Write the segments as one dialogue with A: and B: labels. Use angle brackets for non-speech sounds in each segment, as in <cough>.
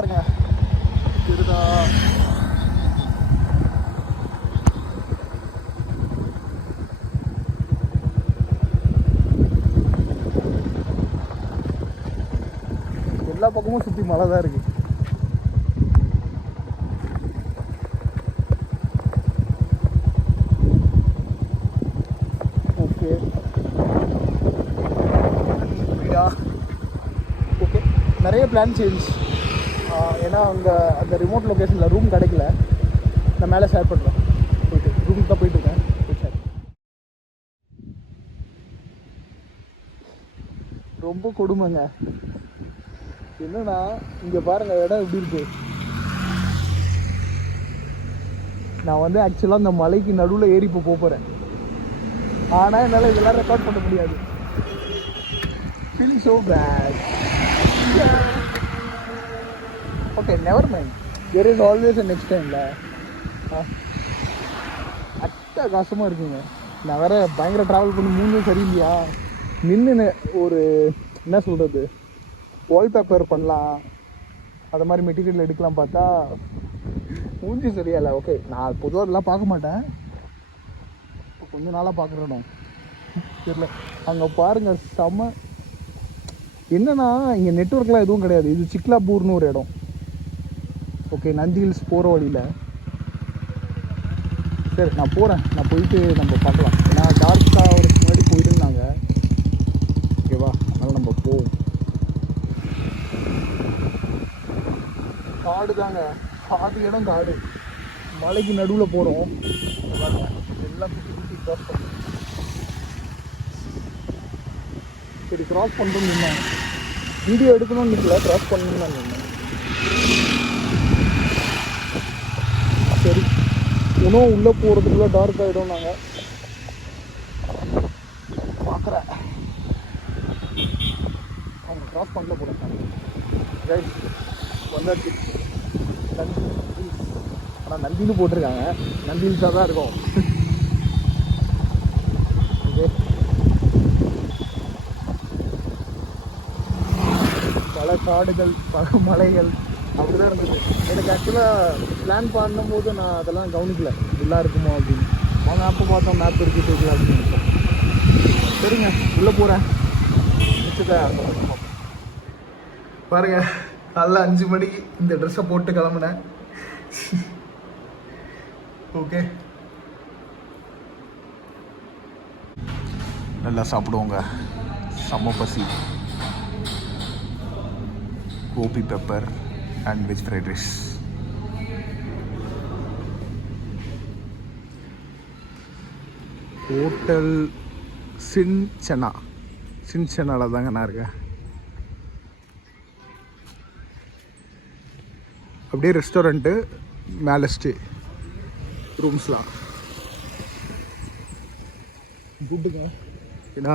A: பாருங்க. இதுதா எல்லா பக்கமும் சுற்றி மழை தான் இருக்கு. ஓகே. நிறைய பிளான் சேஞ்ச் ஏன்னா அங்கே அந்த ரிமோட் லொக்கேஷனில் ரூம் கிடைக்கல. நான் மேலே ஷேர் பண்ணுறேன் போயிட்டு ரூமுக்கு தான் போயிட்டு இருக்கேன். ரொம்ப கொடுமைங்க. என்னன்னா இங்கே பாருங்க இடம் எப்படி இருக்கு? நான் வந்து ஆக்சுவலாக அந்த மலைக்கு நடுவில் ஏறி இப்போ போகிறேன் ஆனால் என்னால் இதெல்லாம் ரெக்கார்ட் பண்ண முடியாது. Feeling so bad okay never mind there is always next டைம்ல அட்ட காசமாக இருக்குங்க. நான் வேற பயங்கர ட்ராவல் பண்ணி மூணும் சரியில்லையா? நின்று ஒரு என்ன சொல்கிறது வால்பேப்பர் பண்ணலாம். அது மாதிரி மெட்டீரியல் எடுக்கலாம் பார்த்தா மூஞ்சி சரியா இல்லை. ஓகே நான் பொதுவாக இதெல்லாம் பார்க்க மாட்டேன். இப்போ கொஞ்ச நாளாக பார்க்குறேனும் தெரியல. அங்கே பாருங்கள் செம என்னன்னா இங்கே நெட்ஒர்க்லாம் எதுவும் கிடையாது. இது சிக்லாபூர்னு ஒரு இடம். ஓகே நந்தி ஹில்ஸ் போகிற வழியில். சரி நான் போகிறேன் நான் போயிட்டு நம்ம பார்க்கலாம். ஏன்னா டார்க் ஆகிறதுக்கு முன்னாடி போயிருந்தாங்க. ஓகேவா அதனால் நம்ம போவோம். காடு தாங்க. காடு இடம் காடு. மலைக்கு நடுவில் போகிறோம் எல்லாம் சுற்றி சுற்றி கிராஸ் பண்ணுறோம் சரி கிராஸ் பண்ணுறோம்னு நின்னேன் வீடியோ எடுக்கணும்னு நிற்கல கிராஸ் பண்ணணும்னு நான் நின்னேன் சரி இன்னும் உள்ளே போகிறதுக்குள்ளே டார்க் ஆகிடும் நாங்கள் பார்க்குறேன் அவங்க கிராஸ் பண்ணல போகிறேன் ரைட் வந்தாச்சு நந்தி ஆனால் நந்தின்னு போட்டிருக்காங்க. நந்தி தான் இருக்கும். ஓகே பல காடுகள் பல மலைகள். அப்படிதான் இருந்தது. எனக்கு ஆக்சுவலாக பிளான் பண்ணும்போது நான் அதெல்லாம் கவனிக்கல. ஃபுல்லாக இருக்குமோ அப்படின்னு. அவங்க அப்போ பார்த்தோம் மேப் இருக்கு போய்க்கலாம் அப்படின்னு சரிங்க உள்ளே போகிறேன் பாருங்க காலைல அஞ்சு மணிக்கு இந்த ட்ரெஸ்ஸை போட்டு கிளம்புனேன். ஓகே நல்லா சாப்பிடுவோங்க. செம்ம பசி. Gobi pepper and veg fried rice hotel சின்சனா சென்னா தாங்க நான் இருக்கேன். அப்படியே ரெஸ்டாரண்ட்டு மேலே ஸ்டே ரூம்ஸ்லாம் குட்டுங்க ஏன்னா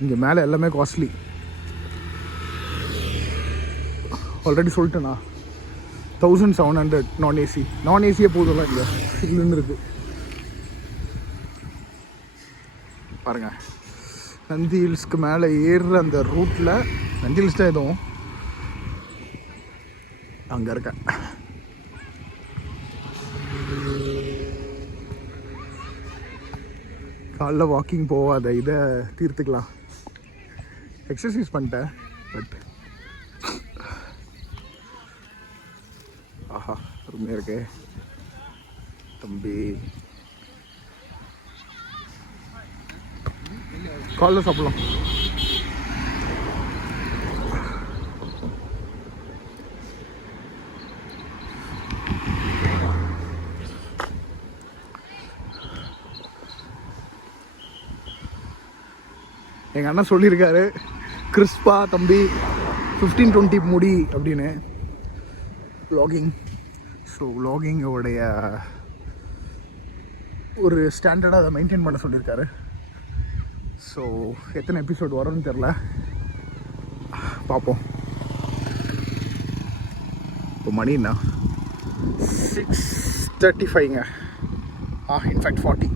A: இங்கே மேலே எல்லாமே costly already சொல்லிட்டேண்ணா thousand seven hundred non AC non ஏசியே போதும்லாம் இல்லை இல்லைன்னு இருக்கு பாருங்க. நந்தி ஹில்ஸ்க்கு மேலே ஏறுற அந்த ரூட்டில் நந்தி ஹில்ஸ் தான் எதுவும்? அங்கே இருக்கேன் காலைல வாக்கிங் போவாத இதை தீர்த்துக்கலாம். எக்ஸசைஸ் பண்ணிட்டேன் பட் ஆஹா இருக்கு. தம்பி. காலைல சாப்பிடலாம். எங்கள் அண்ணன் சொல்லியிருக்காரு கிறிஸ்பா தம்பி ஃபிஃப்டீன் டுவெண்ட்டி முடி அப்படின்னு. லாகிங் ஸோ vlogging-ஓடைய ஒரு ஸ்டாண்டர்டாக அதை மெயின்டைன் பண்ண சொல்லியிருக்காரு. ஸோ எத்தனை எபிசோட் வரும்னு தெரில பார்ப்போம். இப்போ மணிண்ணா சிக்ஸ் தேர்ட்டி ஃபைவ்ங்க ஆ இன்ஃபேக்ட் ஃபார்ட்டி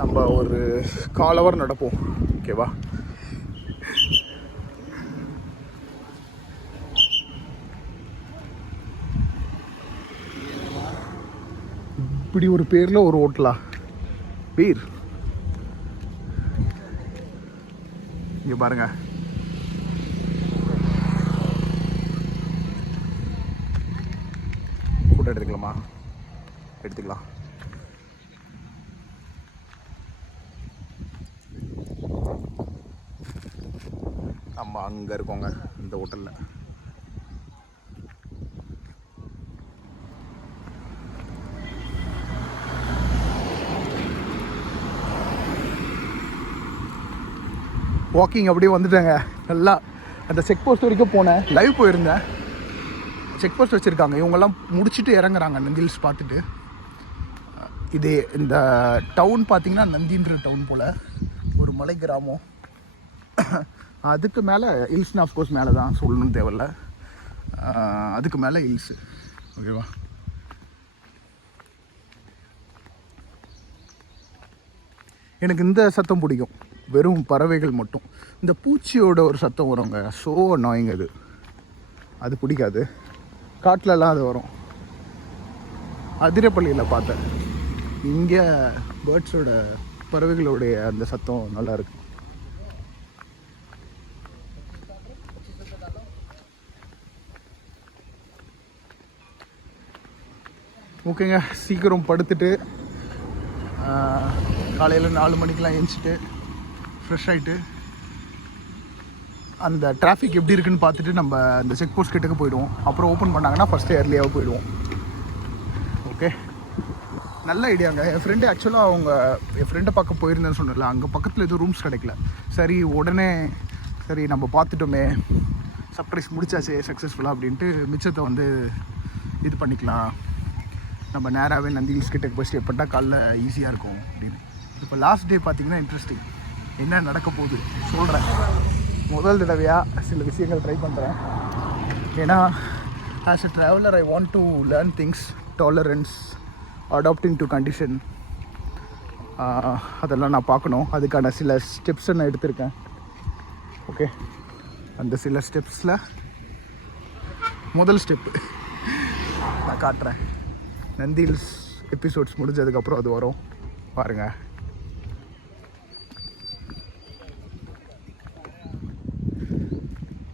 A: நம்ம ஒரு கால் ஹவர் நடப்போம். ஓகேவா இப்படி ஒரு பேரில் ஒரு ஹோட்டலா பேர். இங்கே பாருங்க. ஃபோட்டோ எடுத்துக்கலாமா? எடுத்துக்கலாம். நம்ம அங்கே இருக்கோங்க இந்த ஹோட்டலில் வாக்கிங் அப்படியே வந்துட்டேங்க. நல்லா அந்த செக் போஸ்ட் வரைக்கும் போனேன். லைவ் போயிருந்தேன். செக் போஸ்ட் வச்சுருக்காங்க. இவங்கெல்லாம் முடிச்சுட்டு இறங்குறாங்க நந்தில்ஸ் பார்த்துட்டு. இது இந்த டவுன் பார்த்திங்கன்னா நந்தின்ற டவுன் போல். ஒரு மலை கிராமம். அதுக்கு மேலே ஹில்ஸ்னு ஆஃப்கோர்ஸ் மேலே தான் சொல்லணும்னு தேவையில்ல. அதுக்கு மேலே ஹில்ஸு ஓகேவா எனக்கு இந்த சத்தம் பிடிக்கும். வெறும் பறவைகள் மட்டும். இந்த பூச்சியோட ஒரு சத்தம் வருங்க. ஸோ நாயிங் அது. அது பிடிக்காது. காட்டிலலாம் அது வரும். அதிரப்பள்ளியில் பார்த்தேன். இங்கே பேர்ட்ஸோட பறவைகளுடைய அந்த சத்தம் நல்லாயிருக்கு ஓகேங்க. சீக்கிரம் படுத்துட்டு காலையில் நாலு மணிக்கெலாம் எழுந்திரிச்சிட்டு ஃப்ரெஷ் ஆகிட்டு அந்த டிராஃபிக் எப்படி இருக்குன்னு பார்த்துட்டு நம்ம அந்த செக் போஸ்ட் கிட்டக்கு போயிடுவோம். அப்புறம் ஓப்பன் பண்ணாங்கன்னா ஃபஸ்ட்டு ஏர்லியாக போயிடுவோம். ஓகே நல்ல ஐடியாங்க என் ஃப்ரெண்டு ஆக்சுவலாக அவங்க என் ஃப்ரெண்டை பார்க்க போயிருந்தேன்னு சொன்னல அங்கே பக்கத்தில் எதுவும் ரூம்ஸ் கிடைக்கல. சரி உடனே சரி நம்ம பார்த்துட்டோமே. சர்ப்ரைஸ் முடிச்சாச்சு சக்ஸஸ்ஃபுல்லாக அப்படின்ட்டு மிச்சத்தை வந்து இது பண்ணிக்கலாம். நம்ம நேராகவே நந்தி ஹில்ஸ் கிட்டே போய் ஸ்டே பண்ணால் காலைல ஈஸியாக இருக்கும் அப்படின்னு. இப்போ லாஸ்ட் டே பார்த்தீங்கன்னா இன்ட்ரெஸ்டிங் என்ன நடக்க போகுது? சொல்கிறேன் முதல் தடவையாக சில விஷயங்கள் ட்ரை பண்ணுறேன் ஏன்னா as a traveller I want to learn things tolerance adapting to condition அதெல்லாம் நான் பார்க்கணும். அதுக்கான சில ஸ்டெப்ஸை நான் எடுத்திருக்கேன். ஓகே அந்த சில ஸ்டெப்ஸில் முதல் ஸ்டெப்பு நான் காட்டுறேன். நந்தில்ஸ் எபிசோட்ஸ் முடிஞ்சதுக்கப்புறம் அது வரும். பாருங்கள்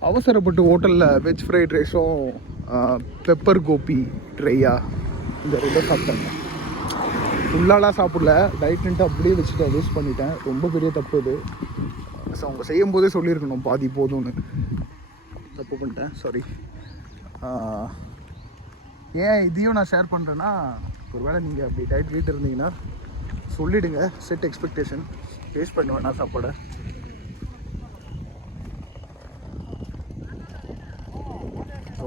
A: அவசரப்பட்டு ஹோட்டலில் வெஜ் ஃப்ரைட் ரைஸும் பெப்பர் கோபி ட்ரையா இந்த ரெண்டும் சாப்பிட்டாங்க. ஃபுல்லாலாம் சாப்பிடல. டயட்ன்ட்டு அப்படியே வச்சுட்டு வேஸ்ட் பண்ணிட்டேன். ரொம்ப பெரிய தப்பு இது ஸோ அவங்க செய்யும் போதே சொல்லியிருக்கணும். பாதி போதும்னு. தப்பு பண்ணிட்டேன். சாரி ஏன் இதையும் நான் ஷேர் பண்ணுறேன்னா ஒருவேளை நீங்கள் அப்படி டயட் வீட்டு இருந்தீங்கன்னா சொல்லிவிடுங்க செட் எக்ஸ்பெக்டேஷன் வேஸ்ட் பண்ண வேணாம் சாப்பாடை.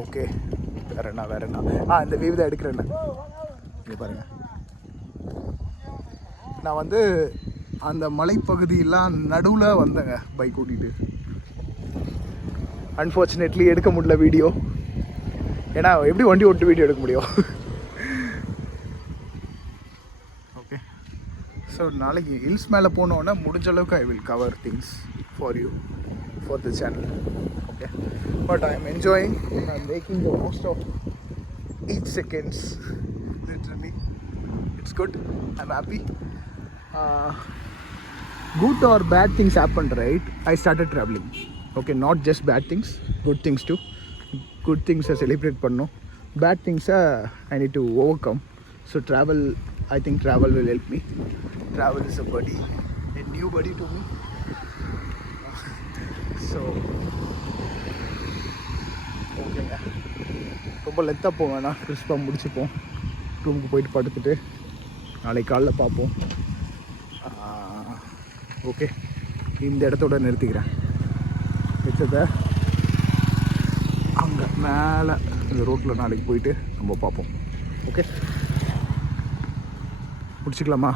A: ஓகே வேற என்ன வேற என்ன? ஆ இந்த வியூ தான் எடுக்கிறேன் இங்கே பாருங்க. நான் வந்து அந்த மலைப்பகுதியெல்லாம் நடுவில் வந்தேங்க பைக் ஓட்டிட்டு. அன்ஃபார்ச்சுனேட்லி எடுக்க முடியல வீடியோ. ஏன்னா எப்படி வண்டி ஓட்டு வீடியோ எடுக்க முடியும்? ஓகே ஸோ நாளைக்கு ஹில்ஸ் மேலே போனோன்னா முடிஞ்ச அளவுக்கு I will cover things for you for the channel okay but i'm enjoying i'm making the most of each seconds literally it's good i'm happy uh, good or bad things happened right i started traveling okay not just bad things good things too good things I celebrate பண்ணோம் bad things uh, i need to overcome so travel i think travel will help me travel is a buddy a new buddy to me <laughs> so ஓகேங்க. ரொம்ப லெத்தாக போக வேணாம். கிறிஸ்பாக முடிச்சுப்போம். ரூமுக்கு போயிட்டு படுத்துட்டு நாளைக்கு காலைல பார்ப்போம். ஓகே இந்த இடத்தோட நிறுத்திக்கிறேன். மிச்சத்தை அங்கே மேலே இந்த ரோட்டில் நாளைக்கு போயிட்டு நம்ம பார்ப்போம். ஓகே முடிச்சுக்கலாமா?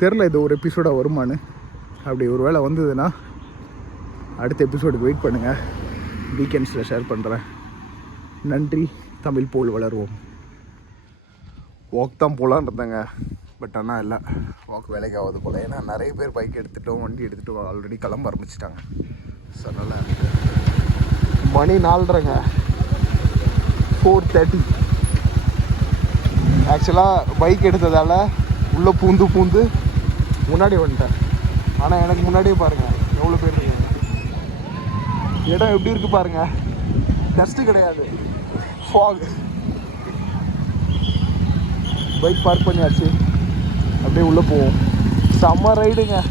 A: தெரில இது ஒரு எபிசோடாக வருமானு அப்படி ஒரு வேளை வந்ததுன்னா அடுத்த எபிசோடுக்கு வெயிட் பண்ணுங்கள் வீக்கெண்ட்ஸில் ஷேர் பண்ணுறேன் நன்றி தமிழ் போல் வளருவோம். வாக் தான் போகலான் இருந்தேங்க. பட் ஆனால் இல்லை. வாக் வேலைக்கு ஆகுது போல். ஏன்னா நிறைய பேர் பைக் எடுத்துகிட்டோம் வண்டி எடுத்துகிட்டு ஆல்ரெடி கிளம்ப ஆரம்பிச்சிட்டாங்க. ஸோ நல்லா மணி நாலரைங்க. ஃபோர் தேர்ட்டி ஆக்சுவலாக பைக் எடுத்ததால் உள்ளே பூந்து பூந்து முன்னாடி வந்துட்டேன். ஆனால் எனக்கு முன்னாடியே பாருங்கள் எவ்வளோ பேர் இருக்கு இடம் எப்படி இருக்கு பாருங்க. டஸ்ட்டு கிடையாது. ஃபாக் பைக் பார்க் பண்ணியாச்சு. அப்படியே உள்ளே போவோம். செம்ம ரைடுங்க